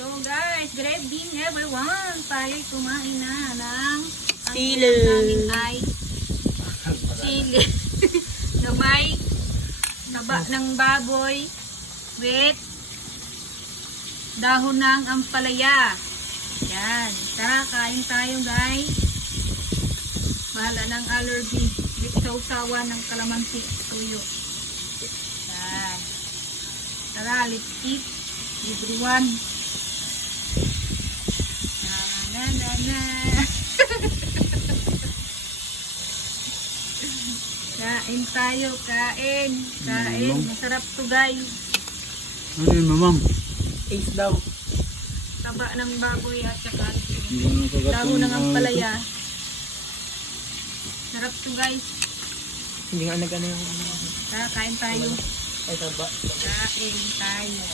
So guys, good evening everyone. Tayo'y kumain na ng Sili. namin ay sili. Na may taba ng baboy with dahon ng ampalaya. Yan. Tara, kain tayo guys. Bahala ng allergy. With sausawan ng kalamansi. Tuyo. Yan. Tara, let's eat. Everyone. Na. Kain tayo, kain. Kain. Masarap to guys. Ano yun, mamam? Taste daw. Taba ng baboy at saka Hindi ko nakagat dahon ng yung, ampalaya. Sarap to guys. Hindi nga nag-ano yung ano. Tara, kain tayo. Ay, taba. Kain tayo.